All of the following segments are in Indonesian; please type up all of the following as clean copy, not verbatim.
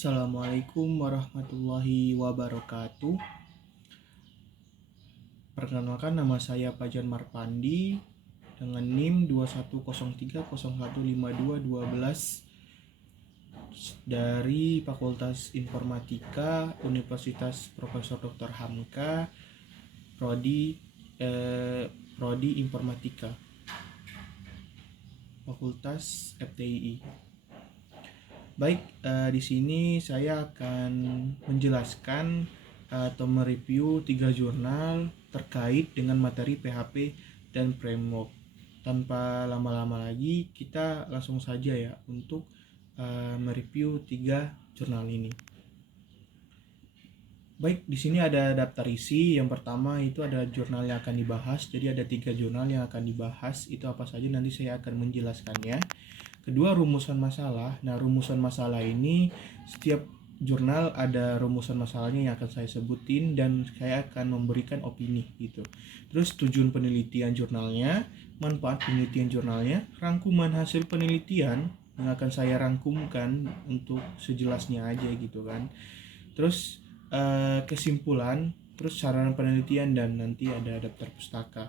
Assalamualaikum warahmatullahi wabarakatuh. Perkenalkan, nama saya Fajar Marpandi dengan NIM 2103015212 dari Fakultas Informatika Universitas Profesor Dr. Hamka, Prodi Informatika, Fakultas FTII. Baik, di sini saya akan menjelaskan atau mereview 3 jurnal terkait dengan materi PHP dan framework. Tanpa lama-lama lagi, kita langsung saja ya untuk mereview 3 jurnal ini. Baik, di sini ada daftar isi. Yang pertama itu ada jurnal yang akan dibahas. Jadi ada 3 jurnal yang akan dibahas. Itu apa saja nanti saya akan menjelaskannya. Kedua, rumusan masalah. Nah, rumusan masalah ini setiap jurnal ada rumusan masalahnya yang akan saya sebutin dan saya akan memberikan opini gitu. Terus tujuan penelitian jurnalnya, manfaat penelitian jurnalnya, rangkuman hasil penelitian yang akan saya rangkumkan untuk sejelasnya aja gitu kan. Terus kesimpulan, terus saran penelitian, dan nanti ada daftar pustaka.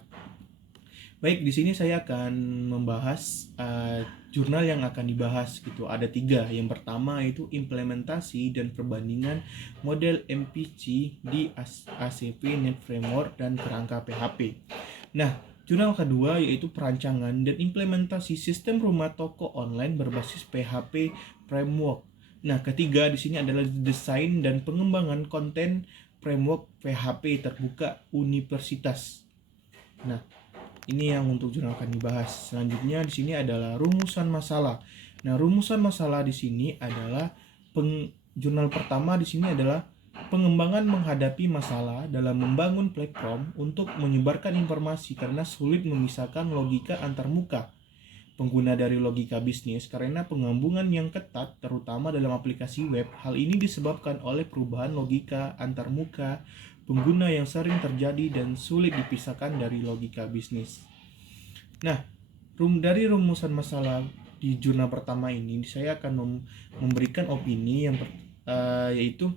Baik, di sini saya akan membahas jurnal yang akan dibahas gitu. Ada 3. Yang pertama itu implementasi dan perbandingan model MPC di ACP Net Framework dan kerangka PHP. Nah, jurnal kedua yaitu perancangan dan implementasi sistem rumah toko online berbasis PHP Framework. Nah, ketiga di sini adalah desain dan pengembangan konten framework PHP terbuka universitas. Nah, ini yang untuk jurnal akan dibahas. Selanjutnya di sini adalah rumusan masalah. Nah, rumusan masalah di sini adalah jurnal pertama di sini adalah pengembangan menghadapi masalah dalam membangun platform untuk menyebarkan informasi karena sulit memisahkan logika antarmuka pengguna dari logika bisnis karena penggabungan yang ketat terutama dalam aplikasi web. Hal ini disebabkan oleh perubahan logika antarmuka pengguna yang sering terjadi dan sulit dipisahkan dari logika bisnis. Nah, dari rumusan masalah di jurnal pertama ini saya akan memberikan opini yang yaitu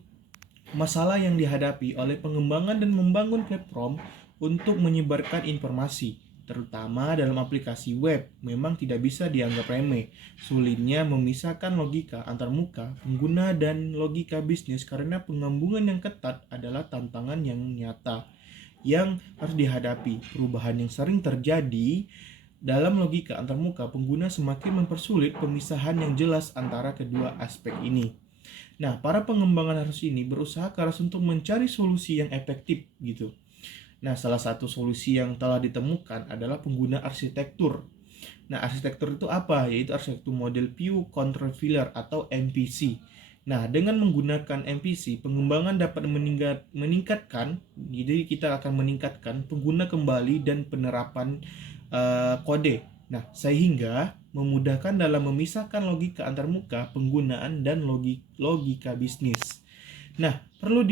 masalah yang dihadapi oleh pengembangan dan membangun platform untuk menyebarkan informasi, terutama dalam aplikasi web, memang tidak bisa dianggap remeh. Sulitnya memisahkan logika antarmuka pengguna dan logika bisnis karena penggabungan yang ketat adalah tantangan yang nyata yang harus dihadapi. Perubahan yang sering terjadi dalam logika antarmuka pengguna semakin mempersulit pemisahan yang jelas antara kedua aspek ini. Nah, para pengembangan harus ini berusaha keras untuk mencari solusi yang efektif gitu. Nah, salah satu solusi yang telah ditemukan adalah pengguna arsitektur. Nah, arsitektur itu apa? Yaitu arsitektur model view control filter atau MPC. Nah, dengan menggunakan MPC, pengembangan dapat meningkatkan, jadi kita akan meningkatkan pengguna kembali dan penerapan kode. Nah, sehingga memudahkan dalam memisahkan logika antarmuka penggunaan dan logika bisnis. Nah, perlu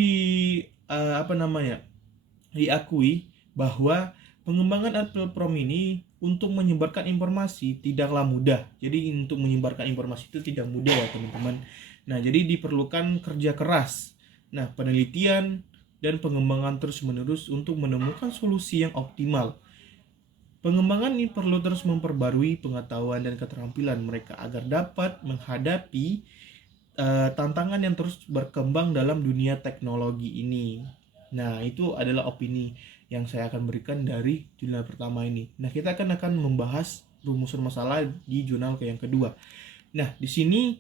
diakui bahwa pengembangan platform ini untuk menyebarkan informasi tidaklah mudah. Jadi untuk menyebarkan informasi itu tidak mudah ya teman-teman. Nah, jadi diperlukan kerja keras. Nah, penelitian dan pengembangan terus-menerus untuk menemukan solusi yang optimal. Pengembangan ini perlu terus memperbarui pengetahuan dan keterampilan mereka agar dapat menghadapi tantangan yang terus berkembang dalam dunia teknologi ini. Nah, itu adalah opini yang saya akan berikan dari jurnal pertama ini. Nah, kita akan membahas rumusan masalah di jurnal yang kedua. Nah, di sini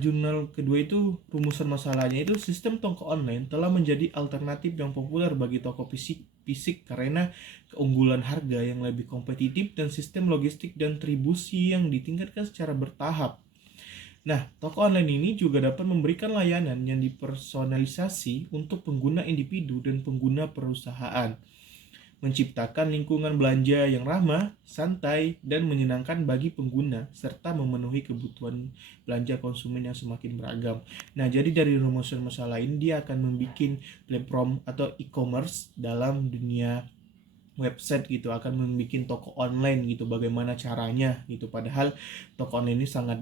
jurnal kedua itu rumusan masalahnya itu sistem toko online telah menjadi alternatif yang populer bagi toko fisik karena keunggulan harga yang lebih kompetitif dan sistem logistik dan distribusi yang ditingkatkan secara bertahap. Nah, toko online ini juga dapat memberikan layanan yang dipersonalisasi untuk pengguna individu dan pengguna perusahaan, menciptakan lingkungan belanja yang ramah, santai, dan menyenangkan bagi pengguna, serta memenuhi kebutuhan belanja konsumen yang semakin beragam. Nah, jadi dari rumusan masalah ini dia akan membuat platform atau e-commerce dalam dunia website gitu, akan membuat toko online gitu, bagaimana caranya gitu. Padahal toko online ini sangat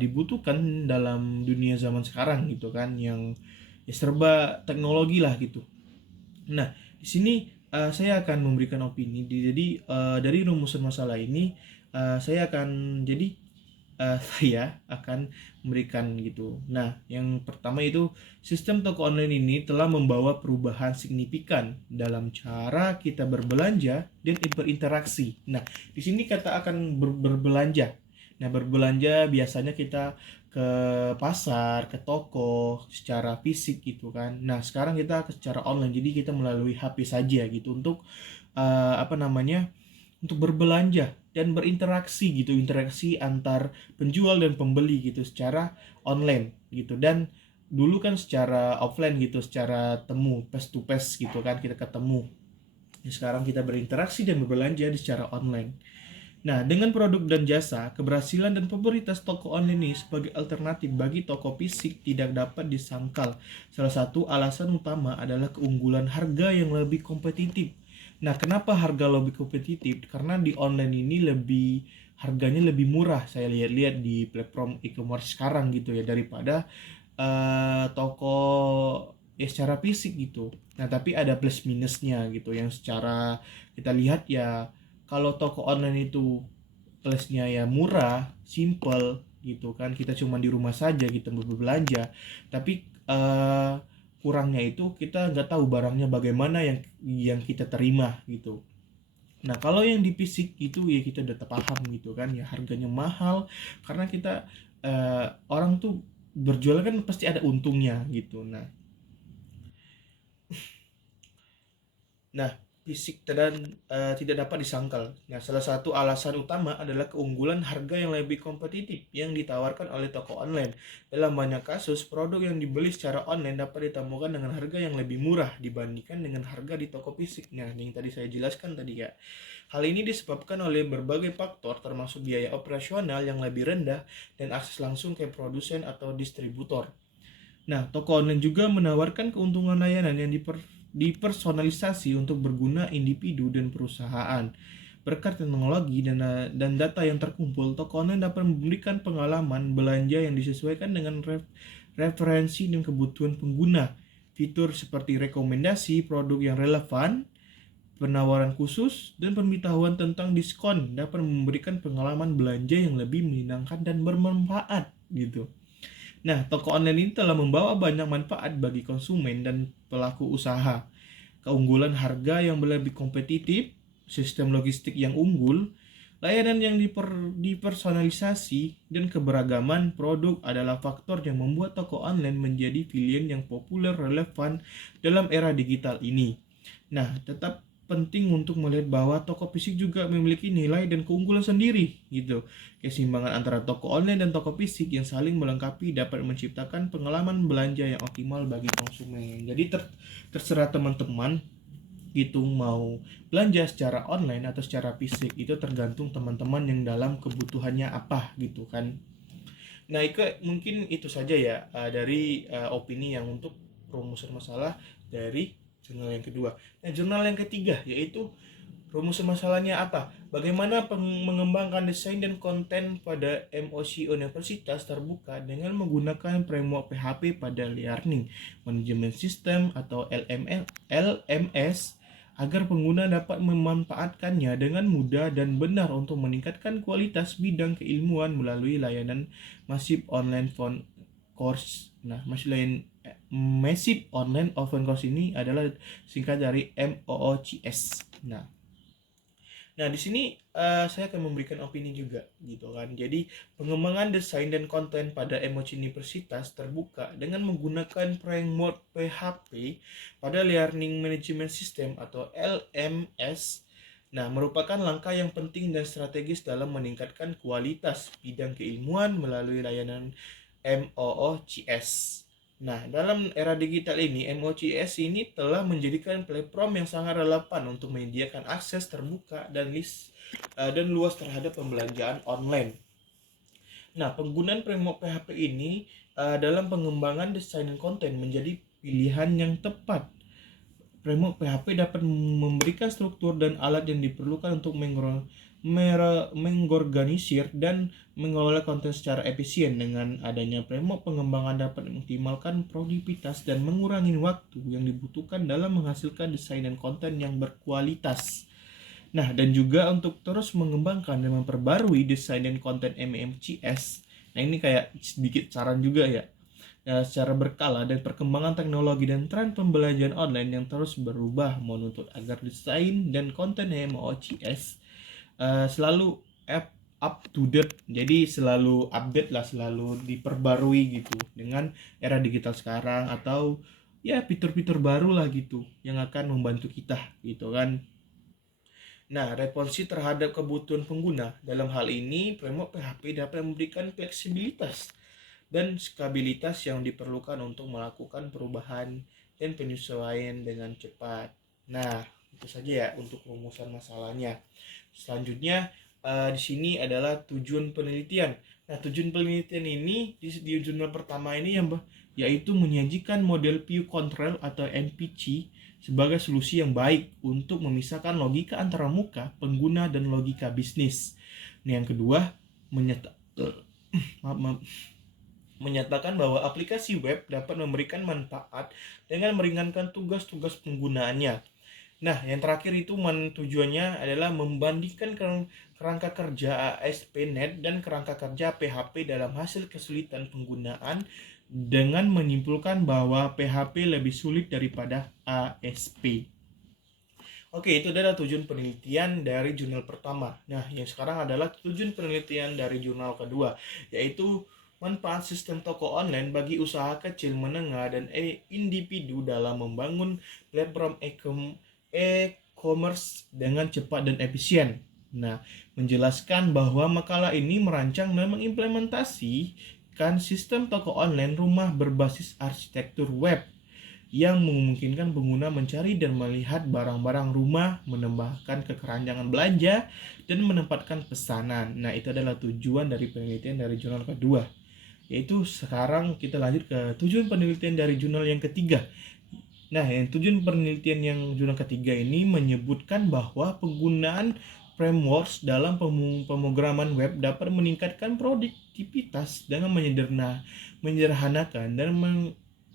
dibutuhkan dalam dunia zaman sekarang gitu kan, yang ya serba teknologi lah gitu. Nah, di sini saya akan memberikan opini. Jadi dari rumusan masalah ini saya akan saya akan memberikan gitu. Nah, yang pertama itu sistem toko online ini telah membawa perubahan signifikan dalam cara kita berbelanja dan berinteraksi. Nah, di sini kata akan berbelanja. Nah, berbelanja biasanya kita ke pasar, ke toko secara fisik gitu kan. Nah, sekarang kita secara online. Jadi kita melalui HP saja gitu untuk apa namanya? Untuk berbelanja dan berinteraksi gitu, interaksi antar penjual dan pembeli gitu secara online gitu. Dan dulu kan secara offline gitu, secara temu, face to face gitu kan, kita ketemu. Sekarang kita berinteraksi dan berbelanja secara online. Nah, dengan produk dan jasa, keberhasilan dan popularitas toko online ini sebagai alternatif bagi toko fisik tidak dapat disangkal. Salah satu alasan utama adalah keunggulan harga yang lebih kompetitif. Nah, kenapa harga lebih kompetitif? Karena di online ini harganya lebih murah. Saya lihat-lihat di platform e-commerce sekarang gitu ya, daripada toko ya secara fisik gitu. Nah, tapi ada plus minusnya gitu, yang secara kita lihat ya, kalau toko online itu plusnya ya murah, simple gitu kan, kita cuma di rumah saja kita berbelanja. Tapi kurangnya itu kita nggak tahu barangnya bagaimana yang kita terima gitu. Nah, kalau yang di fisik itu ya kita udah paham gitu kan, ya harganya mahal karena kita orang tuh berjual kan pasti ada untungnya gitu. Nah, fisik dan tidak dapat disangkal. Nah, salah satu alasan utama adalah keunggulan harga yang lebih kompetitif yang ditawarkan oleh toko online. Dalam banyak kasus, produk yang dibeli secara online dapat ditemukan dengan harga yang lebih murah dibandingkan dengan harga di toko fisik. Nah, yang tadi saya jelaskan tadi ya. Hal ini disebabkan oleh berbagai faktor termasuk biaya operasional yang lebih rendah dan akses langsung ke produsen atau distributor. Nah, toko online juga menawarkan keuntungan layanan yang dipersonalisasi untuk berguna individu dan perusahaan. Berkat teknologi dan data yang terkumpul, toko online dapat memberikan pengalaman belanja yang disesuaikan dengan referensi dan kebutuhan pengguna. Fitur seperti rekomendasi produk yang relevan, penawaran khusus, dan pemberitahuan tentang diskon dapat memberikan pengalaman belanja yang lebih menyenangkan dan bermanfaat gitu. Nah, toko online ini telah membawa banyak manfaat bagi konsumen dan pelaku usaha. Keunggulan harga yang lebih kompetitif, sistem logistik yang unggul, layanan yang dipersonalisasi, dan keberagaman produk adalah faktor yang membuat toko online menjadi pilihan yang populer relevan dalam era digital ini. Nah, tetap penting untuk melihat bahwa toko fisik juga memiliki nilai dan keunggulan sendiri gitu. Keseimbangan antara toko online dan toko fisik yang saling melengkapi dapat menciptakan pengalaman belanja yang optimal bagi konsumen. Jadi terserah teman-teman gitu, mau belanja secara online atau secara fisik, itu tergantung teman-teman yang dalam kebutuhannya apa gitu kan. Nah, mungkin itu saja ya dari opini yang untuk rumusan masalah dari jurnal yang kedua. Nah, jurnal yang ketiga yaitu rumusan masalahnya apa? Bagaimana mengembangkan desain dan konten pada MOC Universitas terbuka dengan menggunakan framework PHP pada Learning Management System atau LMS agar pengguna dapat memanfaatkannya dengan mudah dan benar untuk meningkatkan kualitas bidang keilmuan melalui layanan Massive Online Phone Course. Nah, Massive Online Open Course ini adalah singkat dari MOOCS. Nah, di sini saya akan memberikan opini juga gitu kan. Jadi, pengembangan desain dan konten pada MOC Universitas terbuka dengan menggunakan framework PHP pada Learning Management System atau LMS. Nah, merupakan langkah yang penting dan strategis dalam meningkatkan kualitas bidang keilmuan melalui layanan MOOCS. Nah, dalam era digital ini, MOOCS ini telah menjadikan platform yang sangat relevan untuk menyediakan akses terbuka dan luas terhadap pembelanjaan online. Nah, penggunaan framework PHP ini dalam pengembangan desain dan konten menjadi pilihan yang tepat. Framework PHP dapat memberikan struktur dan alat yang diperlukan untuk mengorganisir dan mengelola konten secara efisien. Dengan adanya framework pengembangan dapat mengoptimalkan produktivitas dan mengurangi waktu yang dibutuhkan dalam menghasilkan desain dan konten yang berkualitas. Nah, dan juga untuk terus mengembangkan dan memperbarui desain dan konten MMCS. Nah, ini kayak sedikit saran juga ya. Secara berkala dan perkembangan teknologi dan tren pembelajaran online yang terus berubah menuntut agar desain dan konten MMOCS selalu up to date, jadi selalu update lah, selalu diperbarui gitu dengan era digital sekarang, atau ya fitur-fitur baru lah gitu yang akan membantu kita gitu kan. Nah, responsi terhadap kebutuhan pengguna dalam hal ini framework PHP dapat memberikan fleksibilitas dan stabilitas yang diperlukan untuk melakukan perubahan dan penyesuaian dengan cepat. Nah, itu saja ya untuk rumusan masalahnya. Selanjutnya di sini adalah tujuan penelitian. Nah, tujuan penelitian ini di jurnal pertama ini yang yaitu menyajikan model view control atau NPC sebagai solusi yang baik untuk memisahkan logika antara muka, pengguna, dan logika bisnis. Nah, yang kedua menyatakan bahwa aplikasi web dapat memberikan manfaat dengan meringankan tugas-tugas penggunaannya. Nah, yang terakhir itu tujuannya adalah membandingkan kerangka kerja ASP.NET dan kerangka kerja PHP dalam hasil kesulitan penggunaan dengan menyimpulkan bahwa PHP lebih sulit daripada ASP. Oke, itu adalah tujuan penelitian dari jurnal pertama. Nah, yang sekarang adalah tujuan penelitian dari jurnal kedua, yaitu manfaat sistem toko online bagi usaha kecil, menengah, dan individu dalam membangun platform e-commerce dengan cepat dan efisien. Nah, menjelaskan bahwa makalah ini merancang dan mengimplementasikan sistem toko online rumah berbasis arsitektur web yang memungkinkan pengguna mencari dan melihat barang-barang rumah, menambahkan kekeranjangan belanja, dan menempatkan pesanan. Nah, itu adalah tujuan dari penelitian dari jurnal kedua. Yaitu sekarang kita lanjut ke tujuan penelitian dari jurnal yang ketiga. Nah, yang tujuan penelitian yang jurnal ketiga ini menyebutkan bahwa penggunaan frameworks dalam pemrograman web dapat meningkatkan produktivitas dengan menyederhanakan dan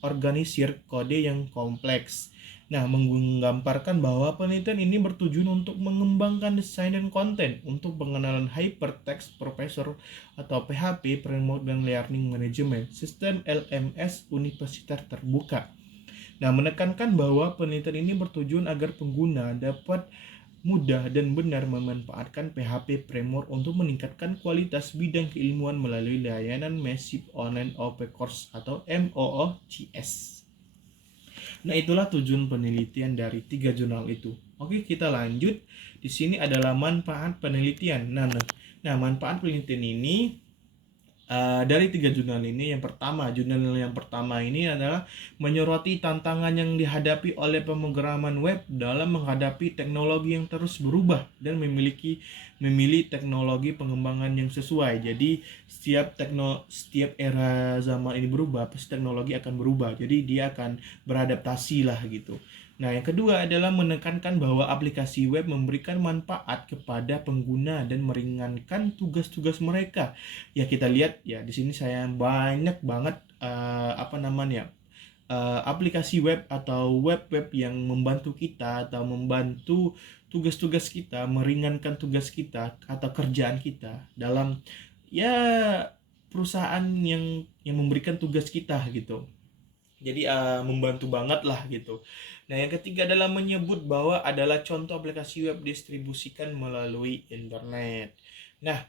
organisir kode yang kompleks. Nah, menggambarkan bahwa penelitian ini bertujuan untuk mengembangkan desain dan konten untuk pengenalan Hypertext Processor atau PHP Framework dan Learning Management System LMS Universitas Terbuka. Nah, menekankan bahwa penelitian ini bertujuan agar pengguna dapat mudah dan benar memanfaatkan PHP Framework untuk meningkatkan kualitas bidang keilmuan melalui layanan Massive Online Open Course atau MOOCS. Nah, itulah tujuan penelitian dari 3 jurnal itu. Oke, kita lanjut. Di sini adalah manfaat penelitian. Nah, manfaat penelitian ini dari 3 jurnal ini, jurnal yang pertama ini adalah menyoroti tantangan yang dihadapi oleh pemrograman web dalam menghadapi teknologi yang terus berubah dan memilih teknologi pengembangan yang sesuai. Jadi setiap era zaman ini berubah, pasti teknologi akan berubah. Jadi dia akan beradaptasi lah gitu. Nah, yang kedua adalah menekankan bahwa aplikasi web memberikan manfaat kepada pengguna dan meringankan tugas-tugas mereka. Ya, kita lihat ya di sini saya banyak banget aplikasi web atau web-web yang membantu kita atau membantu tugas-tugas kita, meringankan tugas kita atau kerjaan kita dalam ya perusahaan yang memberikan tugas kita gitu. Jadi membantu banget lah gitu. Nah, yang ketiga adalah menyebut bahwa adalah contoh aplikasi web distribusikan melalui internet. Nah,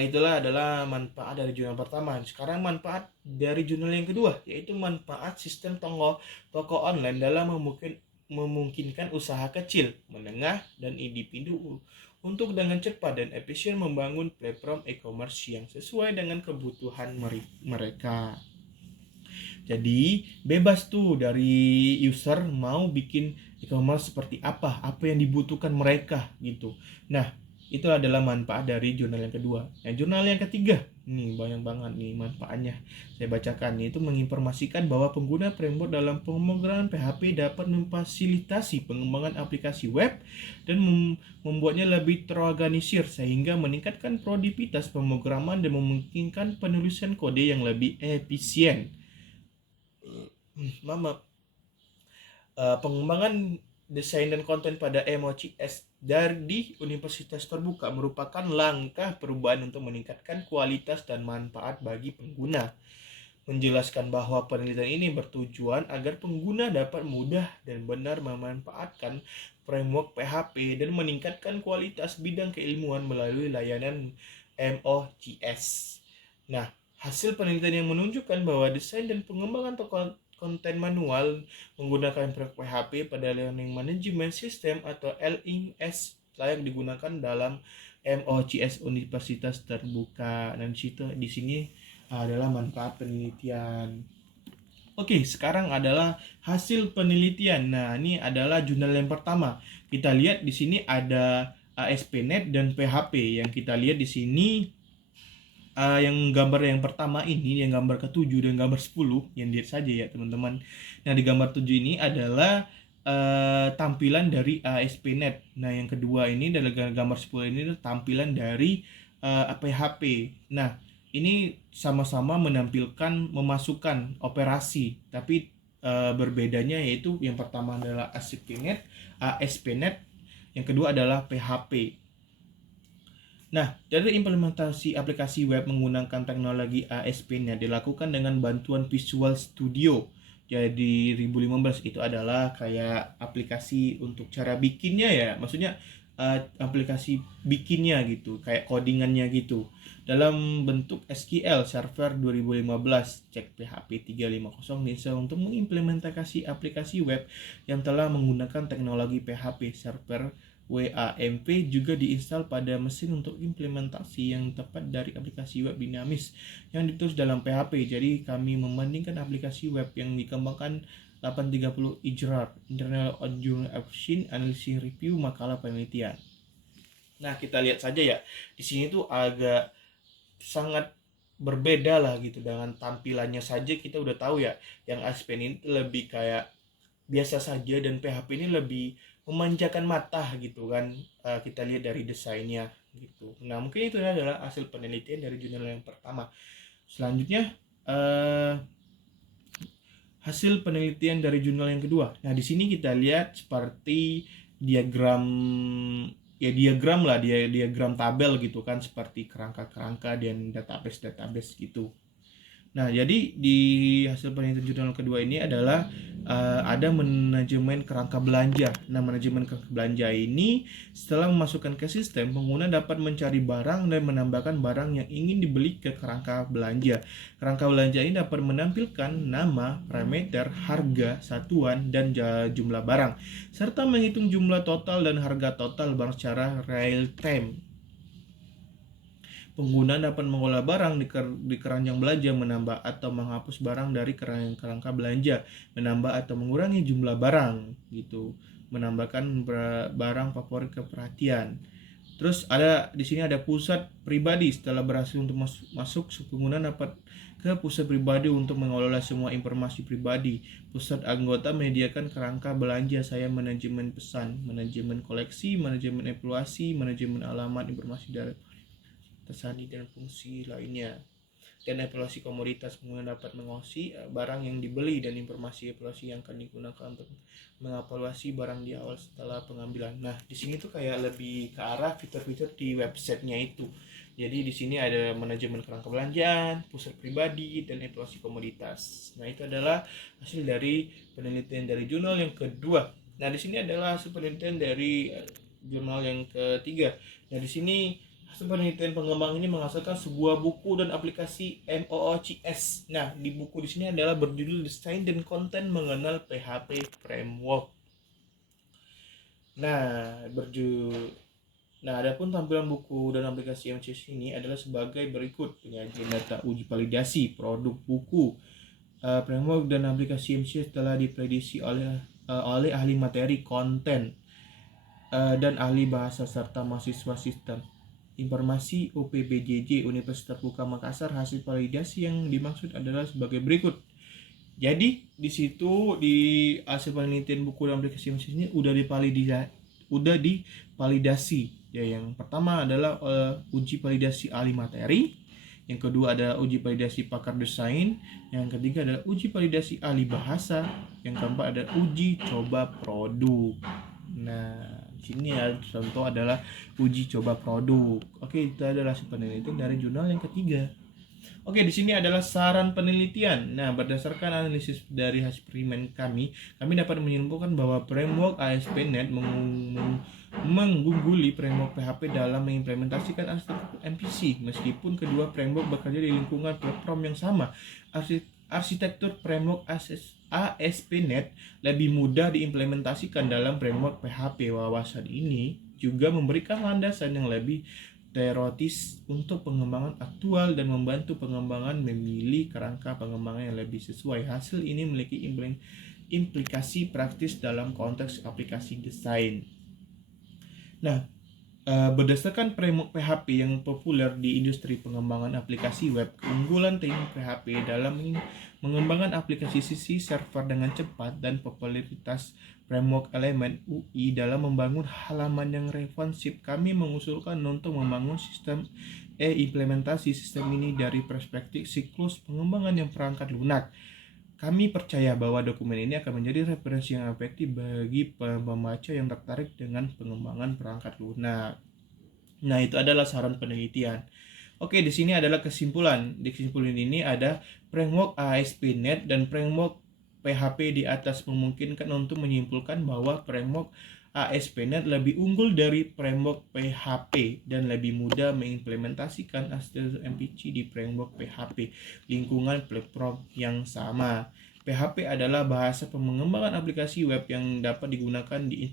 itulah adalah manfaat dari jurnal pertama. Sekarang manfaat dari jurnal yang kedua, yaitu manfaat sistem toko online dalam memungkinkan usaha kecil, menengah, dan individu untuk dengan cepat dan efisien membangun platform e-commerce yang sesuai dengan kebutuhan mereka. Jadi bebas tuh dari user mau bikin e-commerce seperti apa yang dibutuhkan mereka gitu. Nah, Itu adalah manfaat dari jurnal yang kedua. Nah, jurnal yang ketiga, nih banyak banget nih manfaatnya. Saya bacakan nih, itu menginformasikan bahwa pengguna framework dalam pemrograman PHP dapat memfasilitasi pengembangan aplikasi web dan membuatnya lebih terorganisir sehingga meningkatkan produktivitas pemrograman dan memungkinkan penulisan kode yang lebih efisien. Mama, pengembangan desain dan konten pada MOCS dari universitas terbuka merupakan langkah perubahan untuk meningkatkan kualitas dan manfaat bagi pengguna. Menjelaskan bahwa penelitian ini bertujuan agar pengguna dapat mudah dan benar memanfaatkan framework PHP dan meningkatkan kualitas bidang keilmuan melalui layanan MOCS. Nah, hasil penelitian yang menunjukkan bahwa desain dan pengembangan konten manual menggunakan PHP pada Learning Management System atau LMS layak digunakan dalam MOCS Universitas Terbuka. Dan di sini adalah manfaat penelitian. Oke, sekarang adalah hasil penelitian. Nah, ini adalah jurnal yang pertama. Kita lihat di sini ada ASP.NET dan PHP. Yang kita lihat di sini yang gambar yang pertama ini, yang gambar ke-7 dan gambar 10, yang lihat saja ya teman-teman. Nah, di gambar 7 ini adalah tampilan dari ASP.NET. Nah, yang kedua ini adalah gambar 10 ini tampilan dari PHP. Nah, ini sama-sama menampilkan memasukkan operasi, tapi berbedanya yaitu yang pertama adalah ASP.NET, yang kedua adalah PHP. Nah, dari implementasi aplikasi web menggunakan teknologi ASP.NET dilakukan dengan bantuan Visual Studio. Jadi 2015 itu adalah kayak aplikasi untuk cara bikinnya ya, maksudnya aplikasi bikinnya gitu, kayak codingannya gitu. Dalam bentuk SQL Server 2015, cek PHP 350 bisa untuk mengimplementasi aplikasi web yang telah menggunakan teknologi PHP Server WAMP juga diinstal pada mesin untuk implementasi yang tepat dari aplikasi web dinamis yang ditulis dalam PHP. Jadi kami membandingkan aplikasi web yang dikembangkan 830 IJRAR, Internal Journal Efficient Analysis Review makalah penelitian. Nah, kita lihat saja ya. Di sini tuh agak sangat berbeda lah gitu, dengan tampilannya saja kita udah tahu ya, yang ASP.NET ini lebih kayak biasa saja dan PHP ini lebih memanjakan mata gitu kan. Kita lihat dari desainnya gitu. Nah, mungkin itu adalah hasil penelitian dari jurnal yang pertama. Selanjutnya hasil penelitian dari jurnal yang kedua. Nah, di sini kita lihat seperti diagram lah, diagram tabel gitu kan, seperti kerangka-kerangka dan database gitu. Nah, jadi di hasil penelitian jurnal kedua ini adalah ada manajemen kerangka belanja. Nah, manajemen kerangka belanja ini setelah memasukkan ke sistem, pengguna dapat mencari barang dan menambahkan barang yang ingin dibeli ke kerangka belanja. Kerangka belanja ini dapat menampilkan nama, parameter, harga, satuan, dan jumlah barang, serta menghitung jumlah total dan harga total barang secara real time. Pengguna dapat mengolah barang di keranjang belanja, menambah atau menghapus barang dari kerangka belanja, menambah atau mengurangi jumlah barang gitu, menambahkan barang favorit ke perhatian. Terus ada di sini ada pusat pribadi. Setelah berhasil untuk masuk, pengguna dapat ke pusat pribadi untuk mengelola semua informasi pribadi. Pusat anggota menyediakan kerangka belanja saya, manajemen pesan, manajemen koleksi, manajemen evaluasi, manajemen alamat, informasi dari tersandi dan fungsi lainnya. Dan evaluasi komoditas, pengguna dapat mengawasi barang yang dibeli dan informasi evaluasi yang akan digunakan untuk mengevaluasi barang di awal setelah pengambilan. Nah, di sini tuh kayak lebih ke arah fitur-fitur di websitenya itu. Jadi di sini ada manajemen kerangka belanjaan, pusat pribadi, dan evaluasi komoditas. Nah, itu adalah hasil dari penelitian dari jurnal yang kedua. Nah, di sini adalah hasil penelitian dari jurnal yang ketiga. Nah, di sini penelitian pengembang ini menghasilkan sebuah buku dan aplikasi MOOCS. Nah, di buku di sini adalah berjudul Desain dan Konten Mengenal PHP Framework. Nah, adapun tampilan buku dan aplikasi MOOCS ini adalah sebagai berikut: penyajian data uji validasi produk buku. Framework dan aplikasi MOOCS telah diprediksi oleh ahli materi konten. dan ahli bahasa serta mahasiswa sistem informasi UPBJJ Universitas Terbuka Makassar. Hasil validasi yang dimaksud adalah sebagai berikut. Jadi di situ di hasil penelitian buku dan aplikasi mesin ini udah divalidasi. Ya, yang pertama adalah uji validasi ahli materi, yang kedua adalah uji validasi pakar desain, yang ketiga adalah uji validasi ahli bahasa, yang keempat adalah uji coba produk. Nah, sini ya contoh adalah uji coba produk. Oke, itu adalah hasil penelitian dari jurnal yang ketiga. Oke, di sini adalah saran penelitian. Nah, berdasarkan analisis dari hasil eksperimen kami dapat menyimpulkan bahwa framework ASP.NET mengungguli framework PHP dalam mengimplementasikan arsitektur MVC. Meskipun kedua framework bekerja di lingkungan platform yang sama, arsitektur framework ASP.NET lebih mudah diimplementasikan dalam framework PHP. Wawasan ini juga memberikan landasan yang lebih teoritis untuk pengembangan aktual dan membantu pengembangan memilih kerangka pengembangan yang lebih sesuai. Hasil ini memiliki implikasi praktis dalam konteks aplikasi desain. Nah, berdasarkan framework PHP yang populer di industri pengembangan aplikasi web, keunggulan teknik PHP dalam mengembangkan aplikasi sisi server dengan cepat dan popularitas framework Element UI dalam membangun halaman yang responsif, kami mengusulkan untuk membangun sistem implementasi sistem ini dari perspektif siklus pengembangan yang perangkat lunak. Kami percaya bahwa dokumen ini akan menjadi referensi yang efektif bagi pembaca yang tertarik dengan pengembangan perangkat lunak. Nah, itu adalah saran penelitian. Oke, di sini adalah kesimpulan. Di kesimpulan ini ada framework ASP.NET dan framework PHP di atas memungkinkan untuk menyimpulkan bahwa framework ASP.NET lebih unggul dari framework PHP dan lebih mudah mengimplementasikan arsitektur MVC di framework PHP lingkungan platform yang sama. PHP adalah bahasa pengembangan aplikasi web yang dapat digunakan di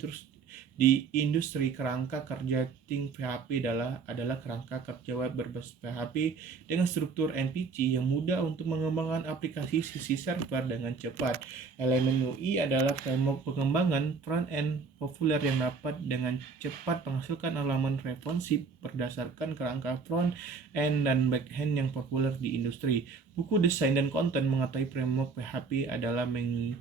industri. Kerangka kerja tim PHP adalah kerangka kerja web berbasis PHP dengan struktur MVC yang mudah untuk mengembangkan aplikasi sisi server dengan cepat. Elemen UI adalah framework pengembangan front-end populer yang dapat dengan cepat menghasilkan halaman responsif berdasarkan kerangka front-end dan back-end yang populer di industri. Buku desain dan konten mengetahui framework PHP adalah mungkin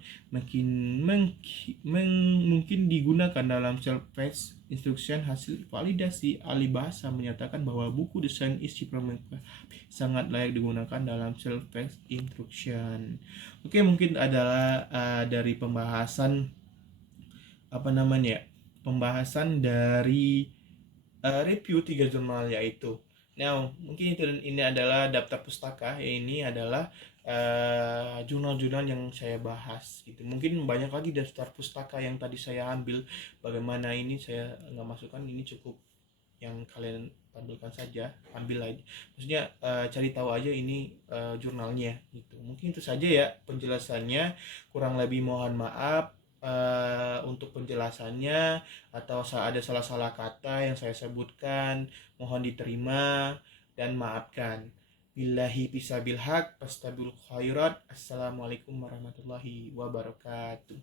digunakan dalam self-paced instruction. Hasil validasi ahli bahasa menyatakan bahwa buku desain isi framework PHP sangat layak digunakan dalam self-paced instruction. Oke, mungkin adalah dari pembahasan pembahasan dari review 3 jurnal yaitu. Nah, mungkin itu, dan ini adalah daftar pustaka. Ini adalah jurnal-jurnal yang saya bahas gitu. Mungkin banyak lagi daftar pustaka yang tadi saya ambil. Bagaimana ini saya nggak masukkan, ini cukup yang kalian tampilkan saja, ambil aja. Maksudnya cari tahu aja ini jurnalnya gitu. Mungkin itu saja ya penjelasannya. Kurang lebih mohon maaf untuk penjelasannya, atau ada salah-salah kata yang saya sebutkan, mohon diterima dan maafkan. Billahi fisabil haq, fastabil khairat. Assalamualaikum warahmatullahi wabarakatuh.